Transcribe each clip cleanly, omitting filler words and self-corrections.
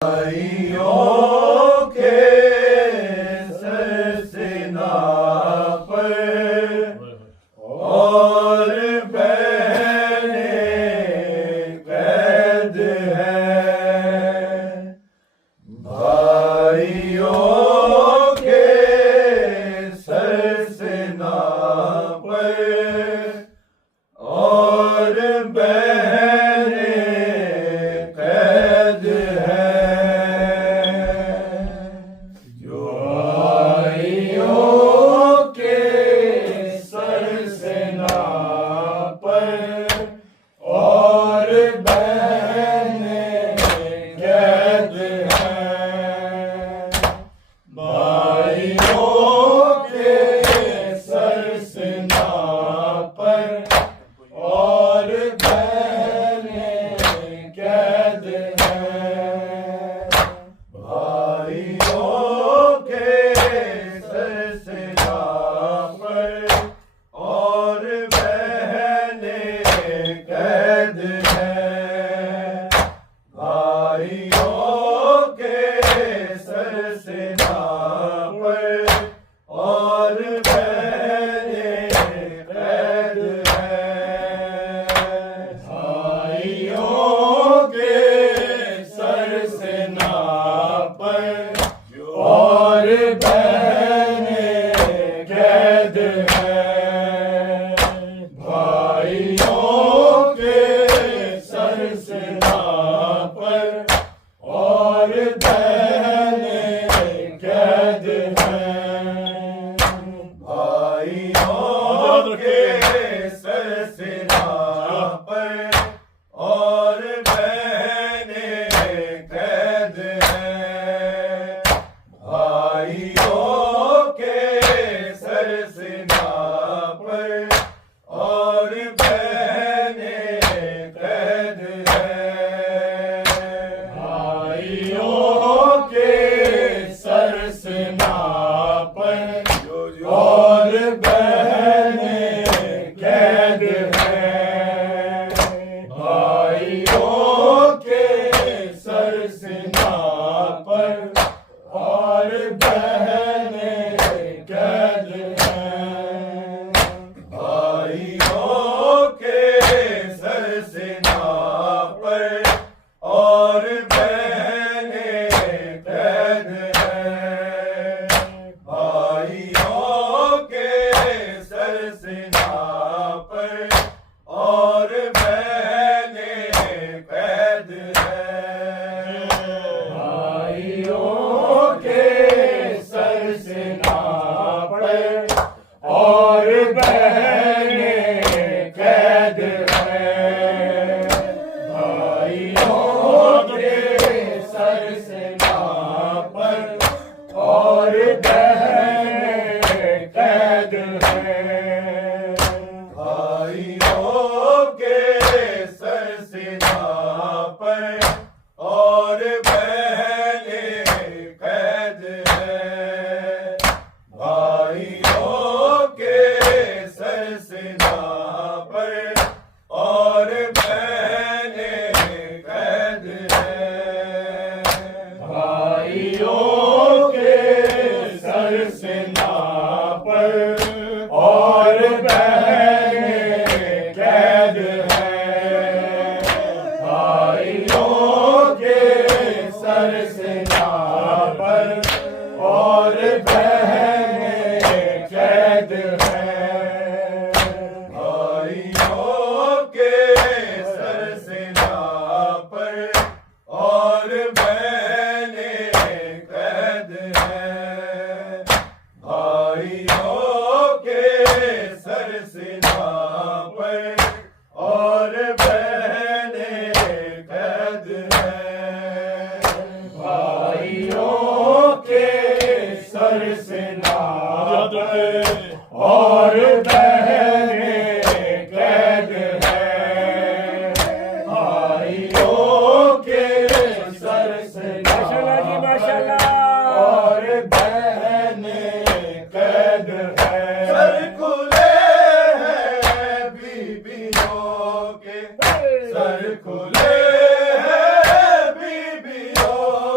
भाइयों के सरसिना पर और बहनें कैद हैं। भाइयों के सरसिना पर और बहनें कैद हैं। सर खुले हैं बीबियों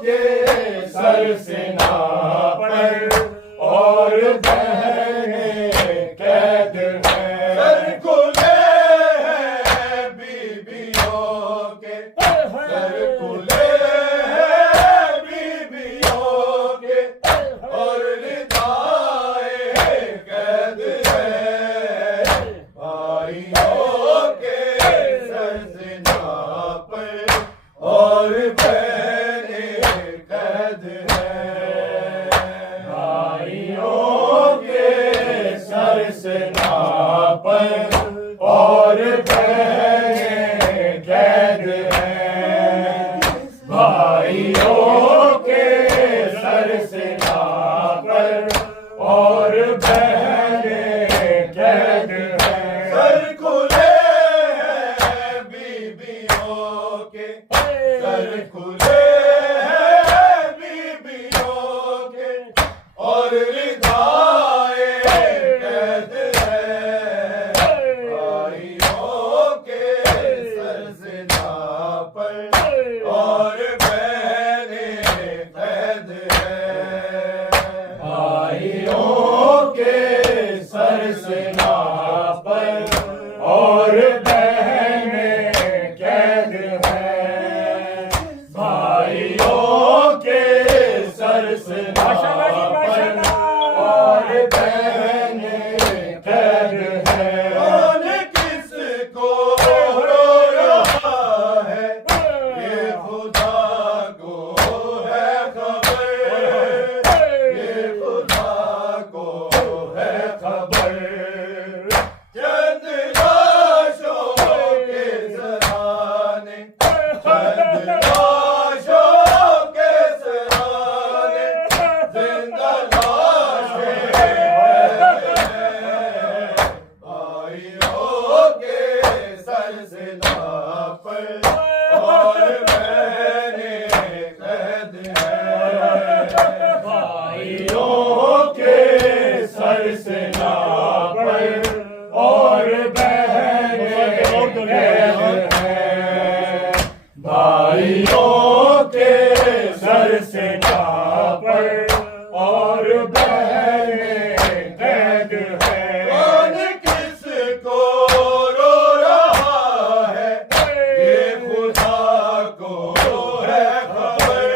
के सरसेना पर और बहनें कैद हैं। सर खुले हैं बीबियों के, सर खुले हैं बीबियों के और रिदाएं कैद हैं। भाइयों के सरसेना पर और बहनें कैद हैं। भाइयों के सरसेना पर और बहनें कैद हैं। भाइयों के सरसेना पर और बहनें कैद हैं। सर खुले हैं बीबियों के, सर खुले हैं बीबियों के और रिदाएं कैद हैं। भाइयों के सरसेना पर और बहनें कैद हैं। भाइयों के सरसेना पर और बहनें कैद हैं। भाइयों के सरसेना पर और बहनें कैद हैं। कौन किसको रो रहा है ये खुदा को है खबर, ये खुदा को है खबर। चंद लाशों के सराहने, चंद लाशों के सराहने जिंदा लाशें हैं। भाइयों के सरसेना पर और बहनें कैद हैं। भाइयों के सरसेना पर और बहनें कैद हैं। भाइयों के सरसेना पर और बहनें कैद हैं। कौन किसको रो रहा है ये खुदा को है खबर,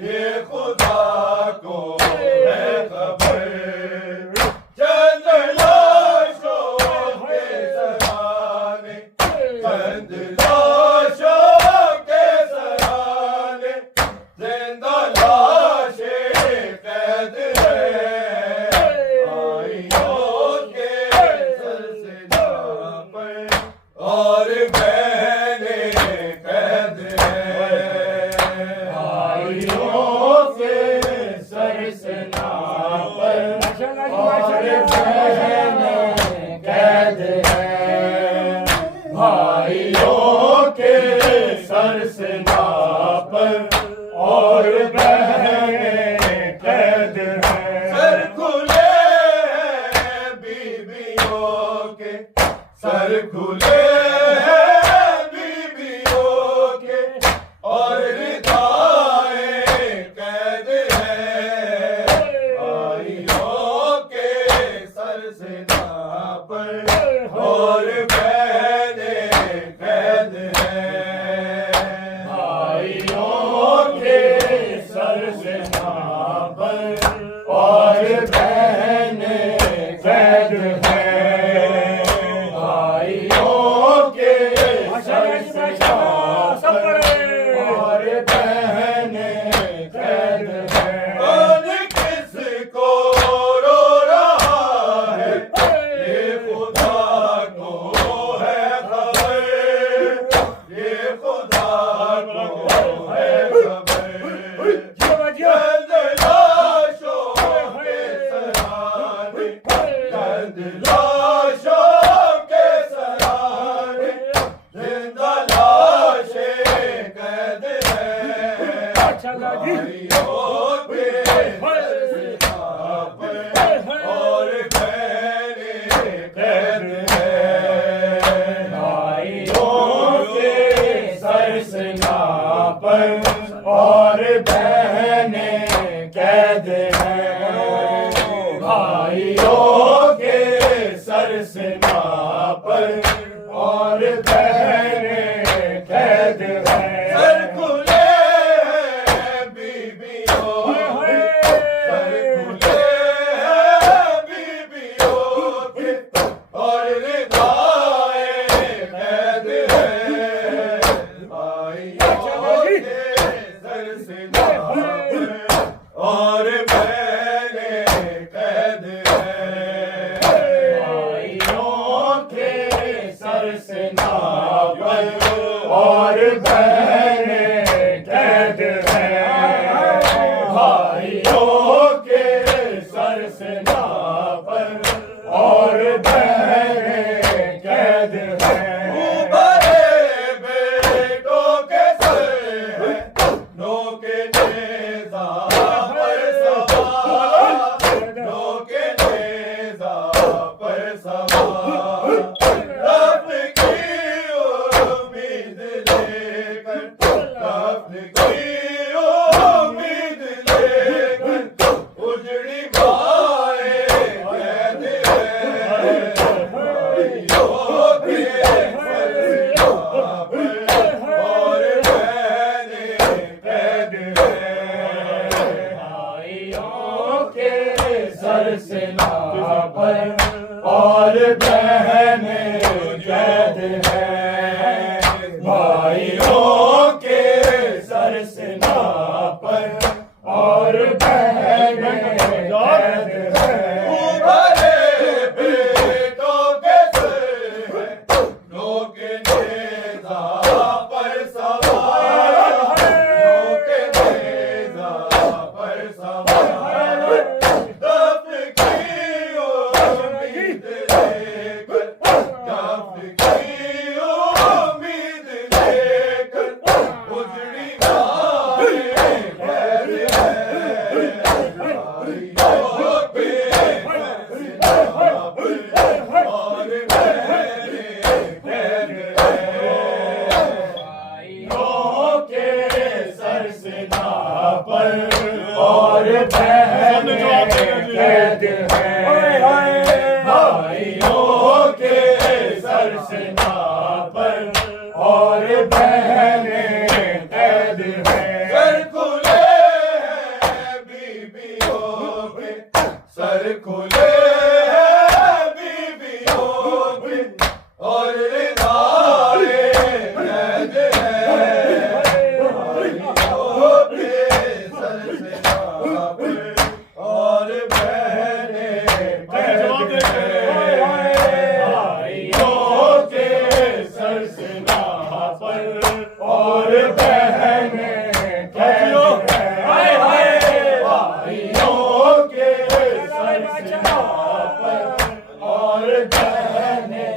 ये खुदा को है खबर। चंद लाशों के सराहने, चंद लाशों के सराहने जिंदा लाशें कैद हैं। भाइयों के सरसेना पर और बहनें कैद हैं। भाइयों के सरसेना पर और बहनें कैद हैं। भाइयों के सरसेना पर और बहनें कैद हैं। सर खुले हैं बीबियों के, सर खुले हैं बीबियों के और रिदाएं कैद हैं। भाइयों के सरसेना पर और बहनें कैद हैं। भाइयों के सरसेना पर और बहनें कैद हैं। भाइयों के सरसेना पर और बहनें कैद हैं। कौन किसको रो रहा है ये खुदा को है खबर, ये खुदा को है खबर। चंद लाशों के सराहने, चंद लाशों के सराहने जिंदा लाशें कैद हैं। भाइयों के सरसेना पर और बहनें कैद हैं। भाइयों के सरसेना पर और सरसेना पर और बहनें कैद हैं। भाइयों के सरसेना पर और बहनें कैद हैं। उभरे बेटों के सिर लोग नेज़ा पर सवार, लोग नेज़ा पर सवार। तब की उम्मीद लेकर, तब की उम्मीद लेकर उजड़ी बाहें कैद हैं। भाइयों के सरसेना पर और बहनें कैद हैं। भाइयों के सरसेना पर और बहनें कैद हैं। भाइयों के सरसेना पर और बहनें कैद हैं। सर खुले हैं बीबियों के, सर खुले हैं बीबियों के और रिदाए कैद हैं। भाइयों के सरसेना पर और बहनें कैद हैं। भाइयों के सरसेना पर और बहनें कैद हैं। भाइयों के सरसेना पर और बहनें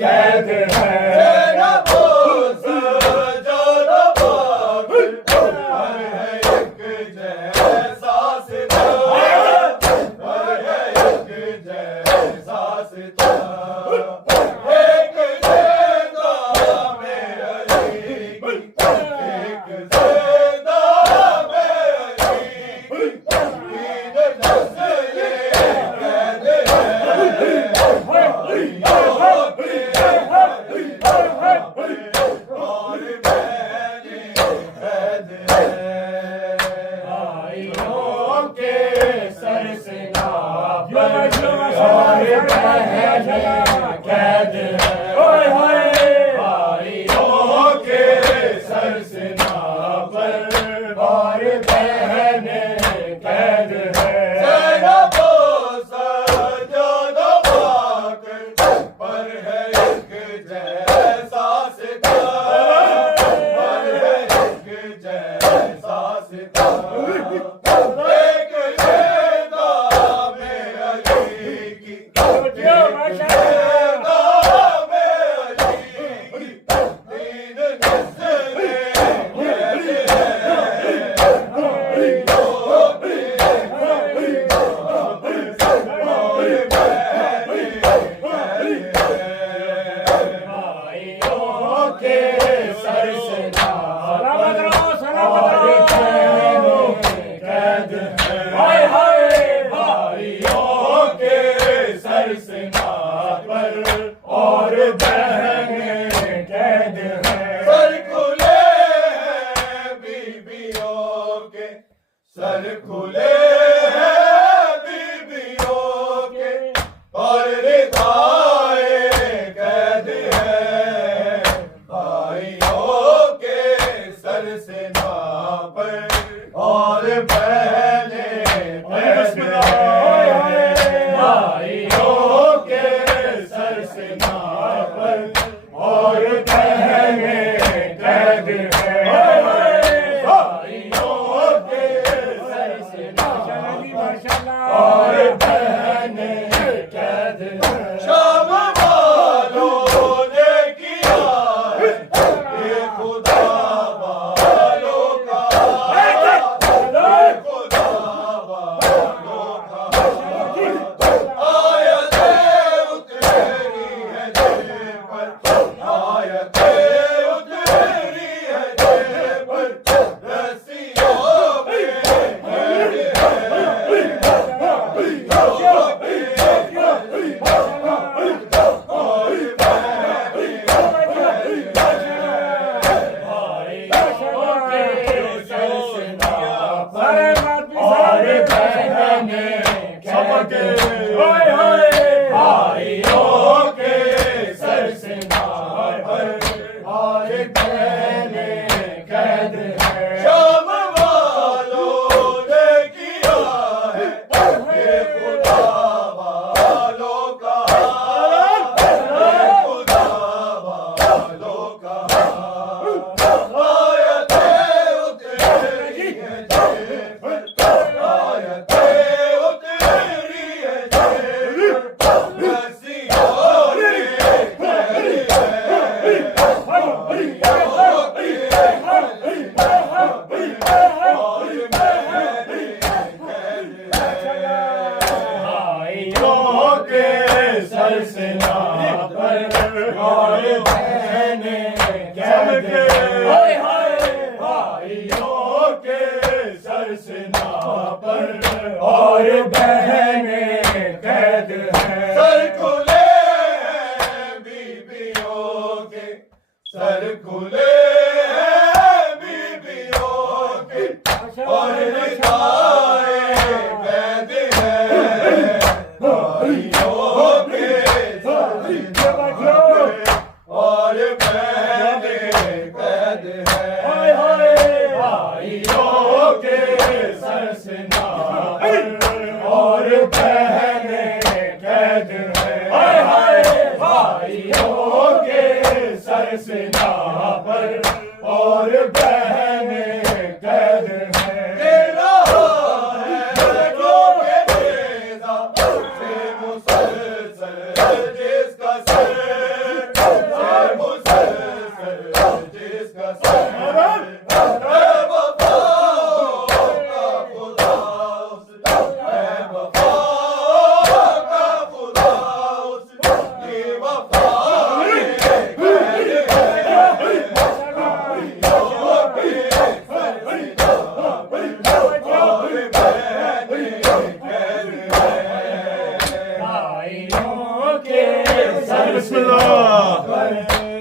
कैद हैं। तेरा बोझ सजादा पाक पर है एक जैसा सितारा, पर है एक जैसा सितारा। एक ज़िंदा में अली की, एक ज़िंदा में अली की, तीन नस्लें कैद हैं। भाइयों के सरसेना पर और बहनें कैद हैं। भाइयों के सरसेना पर और बहनें कैद हैं। भाइयों के सरसेना पर और बहनें कैद हैं। ज़ैनबो सजादा पाक पर है एक जैसा सितारा, पर है एक जैसा सितारा। एक ज़िंदा में अली की, एक ज़िंदा में अली की, तीन नस्लें कैद हैं। भाइयों के सरसेना पर और बहनें कैद हैं। भाइयों के सरसेना पर और बहनें कैद हैं। भाइयों के सरसेना पर और बहनें कैद हैं। सर खुले हैं बीबियों के, सर खुले हैं बीबियों के और रिदाए कैद हैं। भाइयों के सरसेना पर और बहनें कैद हैं। भाइयों के सरसेना पर और बहनें कैद हैं। भाइयों के सरसेना और बहनें कैद हैं। शाम वालों ने किया है ये खुदा वालों का, ये खुदा सरसेना पर और बहने कैद हाय हाय भाइयों के सरसेना पर और बहने कैद हैं सर खुले बीबियों के सर खुले बीबियों के और निकाए कैद हैं भाइयों के सरसेना और बहने कैद हैं हाय हाय भाइयों के सरसेना और बहने कैद हैं हाय हाय भाइयों के सरसेना पर और बहने कैद हैं तेरा है लोगे तेजा से मुसलसल जिसका सर से मुसलसल जिसका सर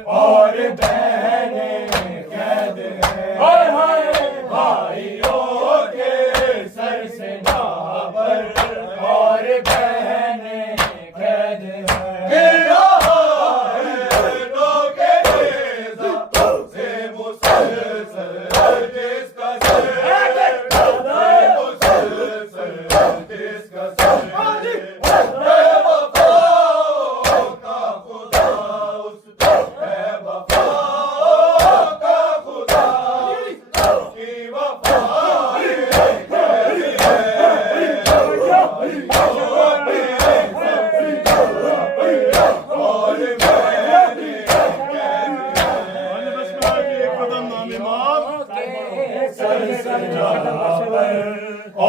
और बहने कैद हैं हाय हाय भाइयों के सरसेना पर और बहने कैद हैं गिरा है लोगे नेज़ा से मुसलसल जिसका सर मुसलसल जिसका सर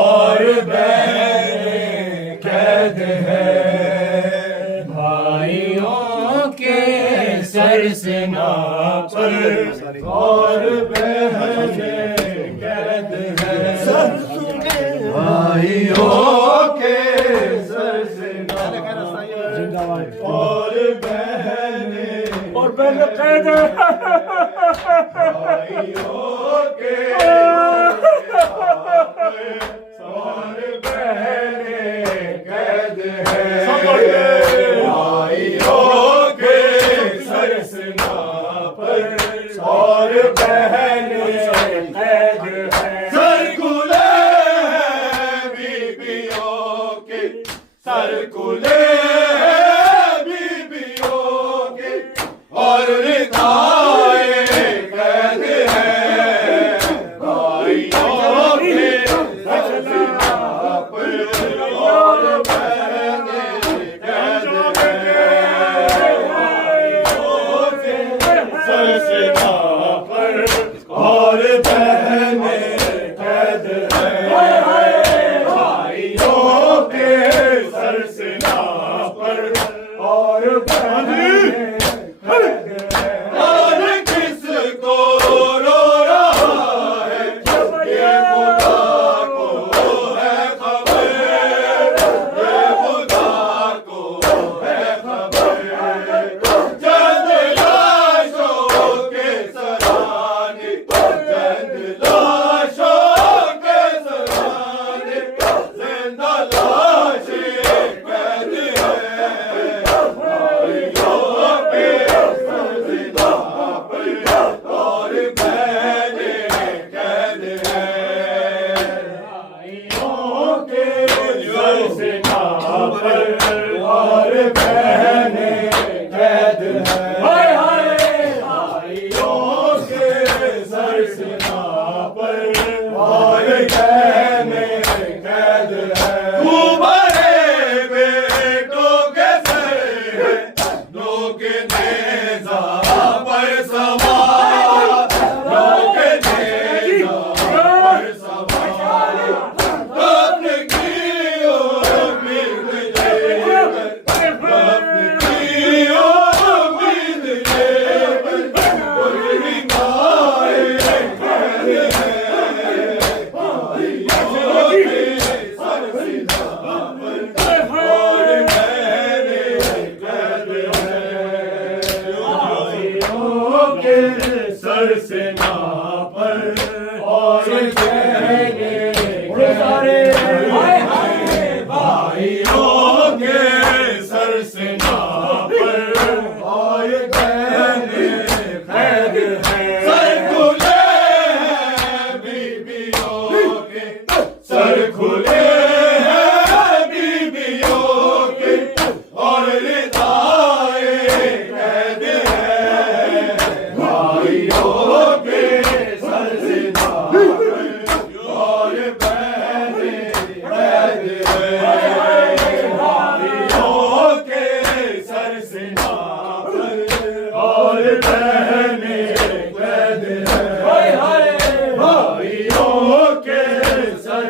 और बहने कैद हैं भाइयों के सरसेना पर और बहने कैद हैं भाइयों के सरसेना और बहने कैद भाइयों के और बहने कैद हैं भाइयों के सरसेना पर और बहने कैद हैं सर खुले बीबियों के सर खुले बीबियों के और निकाए कैद हैं भाइयों के सरसेना पर और बहने कैद हैं भाइयों के सरसेना पर और बहने कैद हैं और किसको रो रहा है ये खुदा को है खबर ये खुदा को है खबर चंद लाशों के सराने चंद लाशों के सराने जिंदा लाशें कैद हैं भाइयों के सरसेना पर और बहने कैद हैं भाइयों के सरसेना पर और बहने कैद हैं हाय हाय भाइयों के सरसेना पर और बहने कैद हैं तू बड़े बेटों के सर है लोग नेज़ा पर सवार लोग नेज़ा पर सवार अपने की उम्मीद लेकर अपने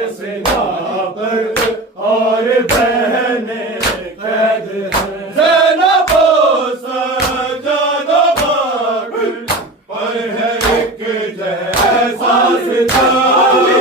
सरसेना पर और बहने कैद हैं। ज़ैनबो सजदा पर है एक जैसा सितारा।